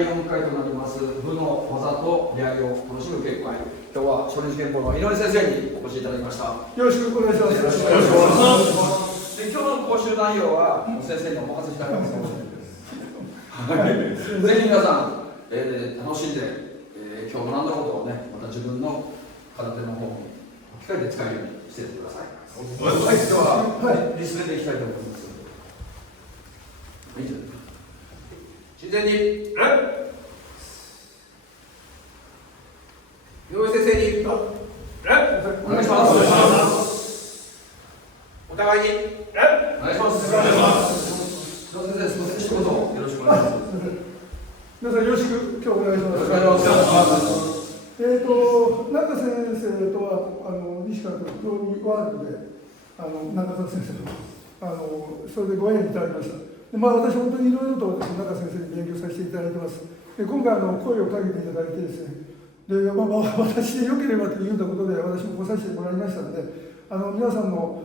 第4回となります部の技と出会いを楽しむ結会、今日は少林拳法の井上先生にお越しいただきました。よろしくお願いします。よろしくお願いします。で、今日の講習内容は先生にお任せしたいと思います。ぜひ皆さん、楽しんで、今日学んだことをね、また自分の空手の方に機械で使えるようにしていってください。はい、では、リスペでいきたいと思います。はい、自然に井上先生にお願いします。お互いにお願いします。井上先生、すみません、一言よろしくお願いします。皆さんよろしく今日お願いします。中先生とは西川君競技ワールドで中澤先生とそれでご縁いただきました。で私本当にいろいろと中先生に勉強させていただいてます。で今回声をかけていただいてですね、で私でよければというようなことで私も来させてもらいましたので、皆さんの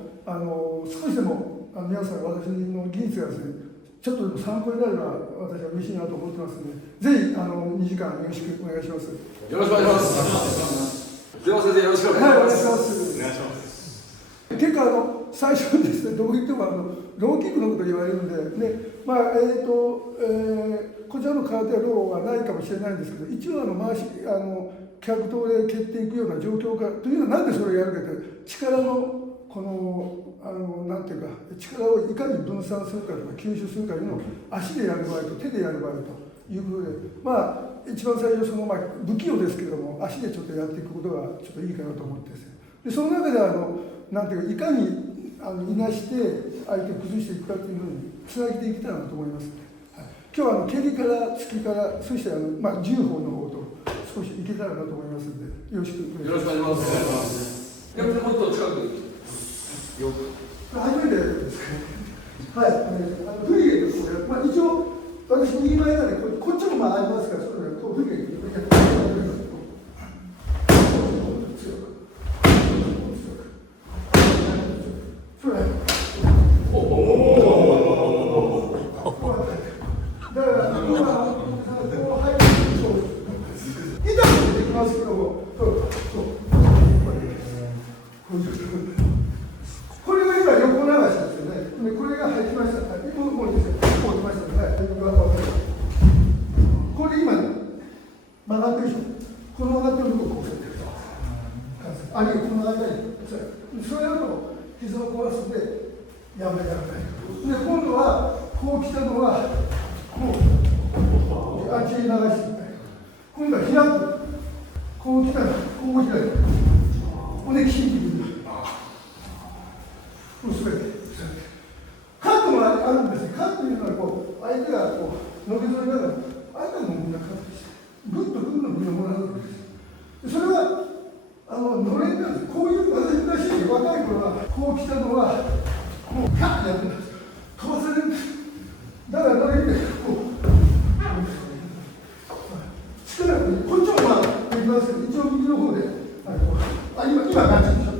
少しでも皆さん私の技術がですねちょっとでも参考になれば私は嬉しいなと思ってますので、ぜひ2時間よろしくお願いします。よろしくお願いします。では先生よろしくお願いします。お願いします。結構最初にですね、どう言ってもローキックのこと言われるんで、こちらの空手はローはないかもしれないんですけど、一応回し脚頭で蹴っていくような状況かというのはなんでそれをやるかというと、力のこのなんていうか力をいかに分散するかとか吸収するかというのを足でやる場合と手でやる場合ということで、一番最初不器用ですけれども足でちょっとやっていくことがちょっといいかなと思ってですね。でその中でなんていうかいかにいなして相手を崩していくかというのにつなげていきたいなと思います。はい、今日は蹴りから突きからそして銃法の方と少しいけたらなと思いますのでよろしくお願いします。よろしくお願いします。逆にもっと近く初めてですかね。はい。フリゲですね。一応私右前なんでこっちもありますから、それでフリゲで今度はこう来たのはこうあっちに流して今度は開くこう来たらこう開いてこれでキープするすべてカットもあるんですよ。カットというのはこう相手がこう伸び添いながら相手のものがカットしてグッとグッとグッともらうわけです。それはのれんなんです。こういう私らしい若い頃はこう来たのはこうカッとやってます。飛ばされるんです。だからのれんでこう力がこっちもできますけど一応右の方で今感じでしょ。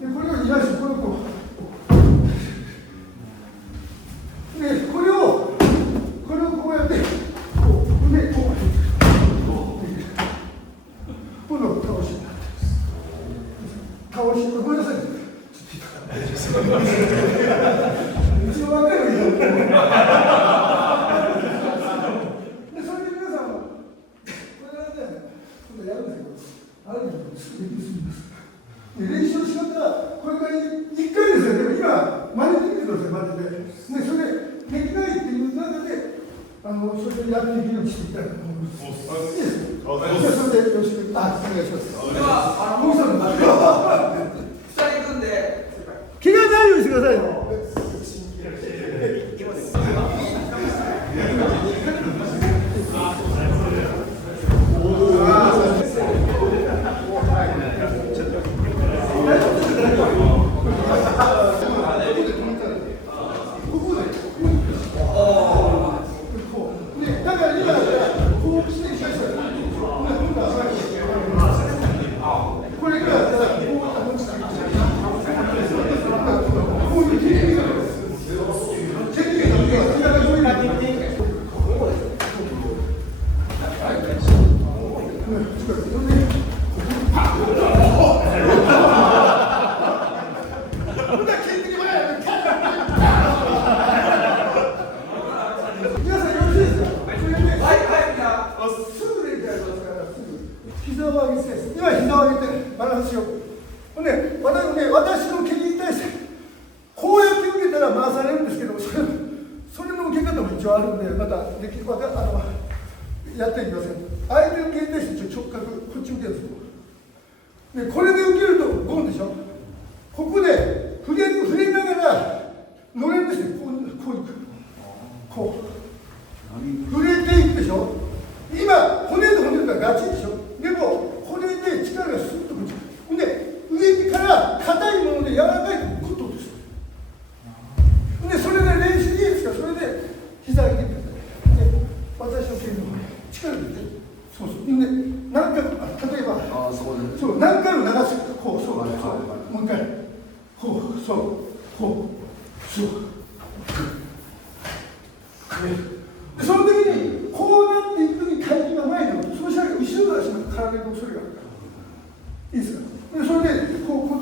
でこれをいなしてこれをこうでこれをこうやってこうでこう今度倒しになって倒しごめんなさい。一応分かるよ。でそれで皆さんもこれはね今度やるんですけどある意味すぐできます。で練習しながらこれから1回ですよ。でも今真似てみてください。真似で。それでできないっていう中でそれでやっていけるようにしていきたいと思います。いいですね。じゃあそれでよろしくお願いします。ではもう一人2人組んで怪我ないようにしてくださいね。これからこう膝を上げて、今膝を上げてバランスよく。私の蹴りに対して、こうやって受けたら回されるんですけど、それの受け方も一応あるんで、またできるやっていきません。相手の蹴りに対して直角、こっち受けるんですよ。で、これで受けるとゴンでしょ。ここで触れながら乗れるんですね。こういく。こう。触れていくでしょ。今、骨と骨がガチでしょ。でも、これで力がスッとくる。で、上から硬いもので柔らかいとグッと落とす。で、それで練習でいいですか。それで膝上げてください。で、私の蹴りの力でね。そう。で、何回も、例えば、そう、何回も流す。こう、そう、もう一回。こう、そう、こう、そう。で、その時に、こうなっていく時に体重が前に乗る。そうしたら後ろからしま体の恐れがあるから。いいですか。で、それで、こう、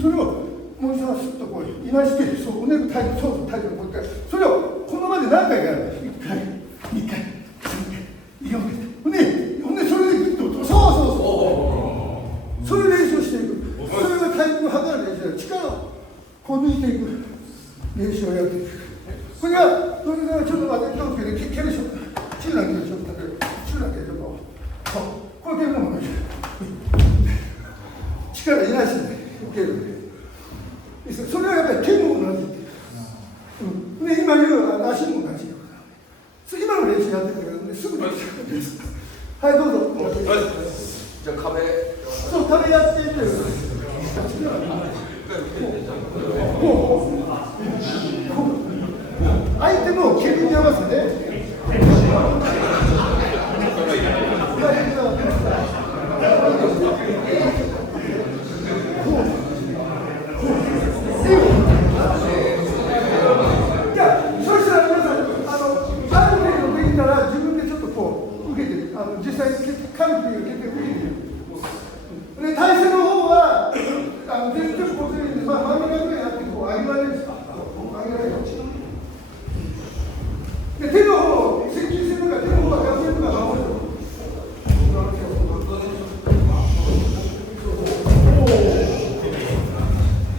それを、もう一度スッとこう、いなして、そう、体重、そう、体重、もう一回。それを、このまで何回かやる。1回、2回、3回、4回。ほんで、それでグッと落とす。そう。それ練習していく。それが体重を測る練習で、力をこう抜いていく練習をやっていく。これが、ちょっと待って、蹴るでしょ。中段蹴るでしょ。中段蹴るでしょ。これ蹴るのも同じ。力いなしで蹴る。それはやっぱり手も同じ。で、今言う足も同じ。今の練習やってたからね、すぐ練習です。はい、どうぞ。じゃあ壁。そう、壁やっていってる。相手の蹴りに合わせて。実際にカルピーを蹴ってくれる。で、体勢の方は、全然こうするんで、真ん中ぐらいあって、こう上げられるんですか。上げられる。で、手の方、接近するから、手の方はガセとか守る。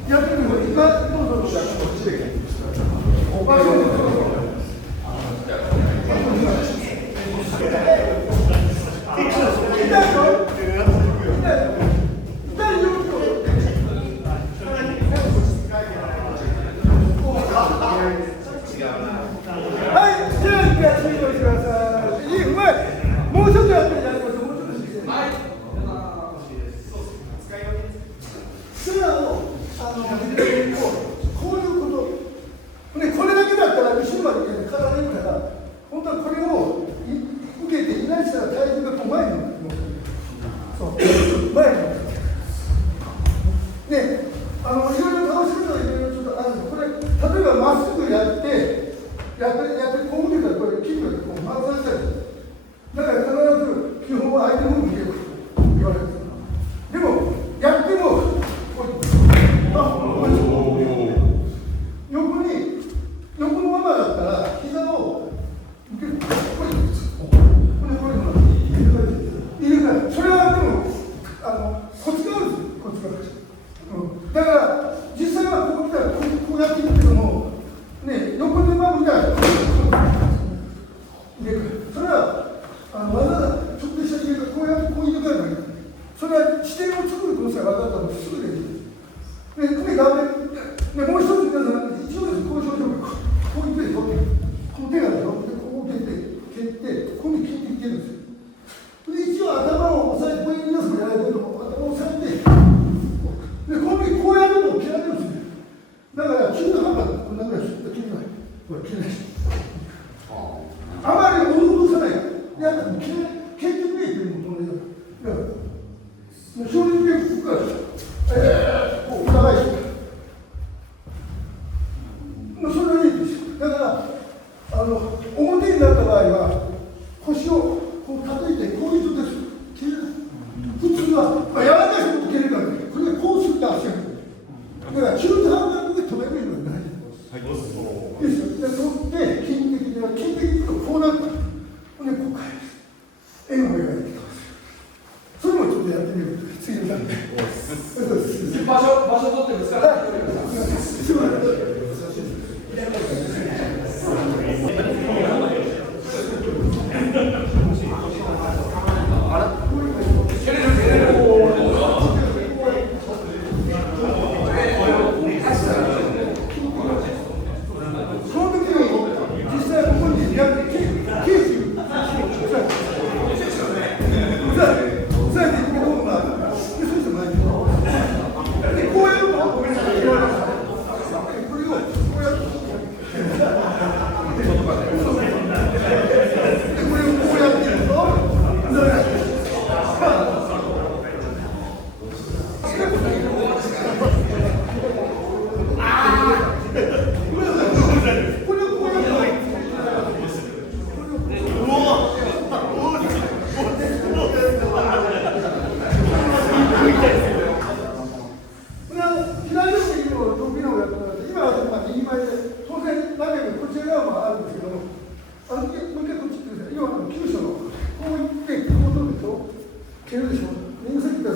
やってみる。今、どうぞ。表になった場合は腰をこう叩いてこういう状態です。普通は、柔らかい人も蹴れるからね、これでこうすると足が来る。だから中途半端で止めるのが大事です。いいですよ。で、取って筋的には筋的にこうなった。で、こう返す。円を描いていきます。それも蹴るでしょ、リング先から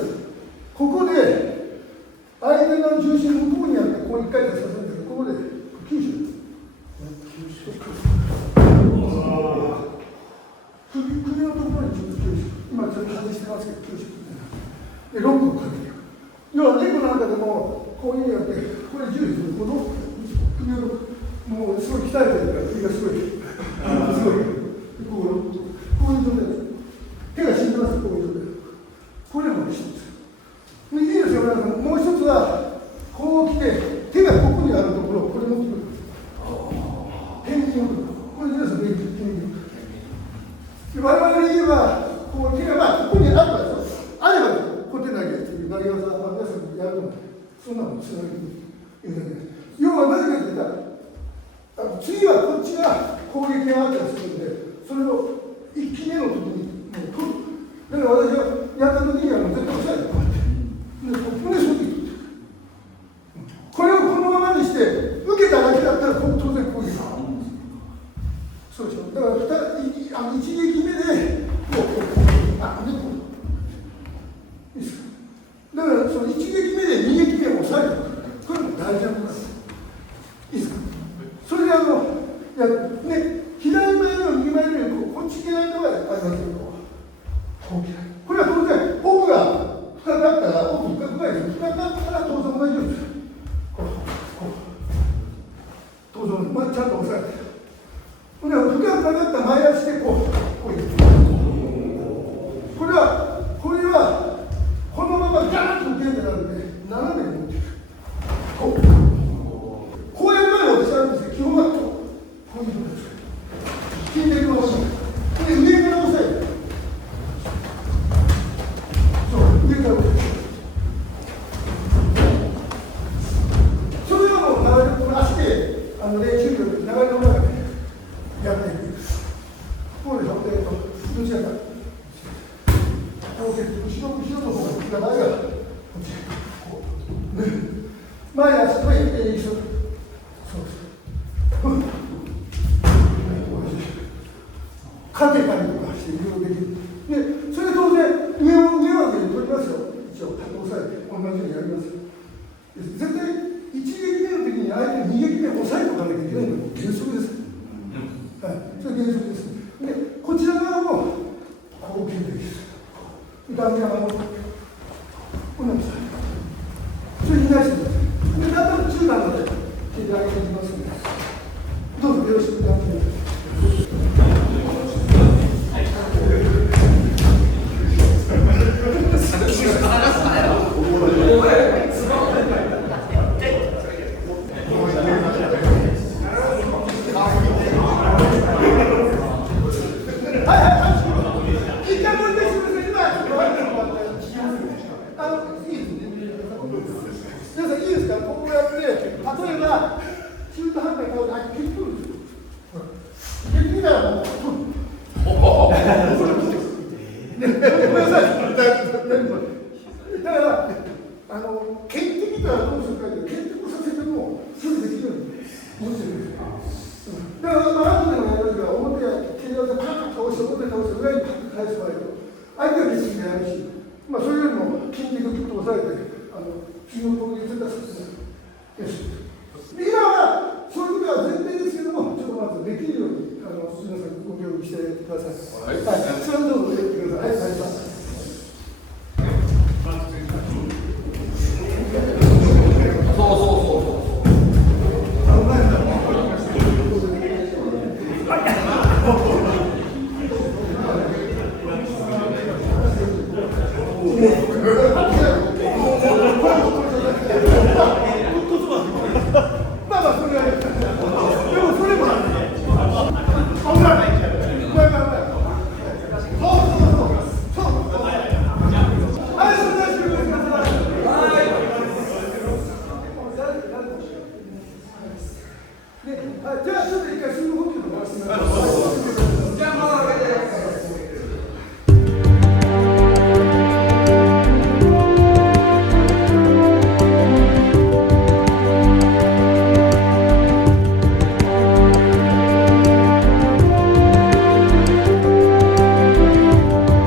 ここで相手の重心向こうにあってこう一回転させるんだけど、ここで90首のところにちょっと90、今ちょっと外してますけど90でロックをかけていく。要は猫なんかでもこういうのやってこれ10ですこの首をもうすごい鍛えてるから首がすごいすごいこういう状態です。手が死んでます、こういう状態。これも一つ。いいですよ、皆さん。もう一つは、こう来て、手がここにあるところをこれ持ってくる。天気をこれ皆さん、天気。我々に言えば、こう手がまあここにあるからですよ。あれば小手投げっていう投げ技は皆さんやるので、そんなのつなげているだけです。要は何かと言ったら、次はこっちが攻撃があったりするので、それを1期目の時にもう取る。だから私はやった時にはもう絶対押さえてこうやって。で、胸すぐに取ってこれをこのままにして、受けただけだったら当然攻撃があるんです。そうでしょ。だから一撃目で、こう、いいですか。だからその一撃目で二撃目を抑える。これも大事なことなんです。いいですか。それで左前の右前のこっち嫌いのがありますけど、これは当然、奥が深かったら、奥深くないです。深かったら当然同じようにする。当然、まあ、ちゃんと押さえて。これは深くなった前足でこういう。これは、このままガーッと受けてなるので、斜めに持っていく。こうやる前の私あるんですけど、基本はこういうふうにです。筋肉の押し。で、上から押さえる。そう、上から押さえる。それはもうこの足で練習量で流れの中でやっていく。こうでしょ、どちらか。こうで、後ろの方が手が前が、こっち。こう。前足と一緒。そうです。勝てたりとかしていろいろできる。で、それで当然、上は取りますよ。一応、押さえて、同じようにやります。絶対、1撃目の時に相手2撃目を押さえておかなきゃいけないのが原則です。はい、それ原則です。で、こちら側も、こう受けるべきです。ダメ側も、こんなのさ、それに対してください。で、だんだん中段まで切り上げていきますので、どうぞよろしくお願いします。それをどうぞやってください。はい、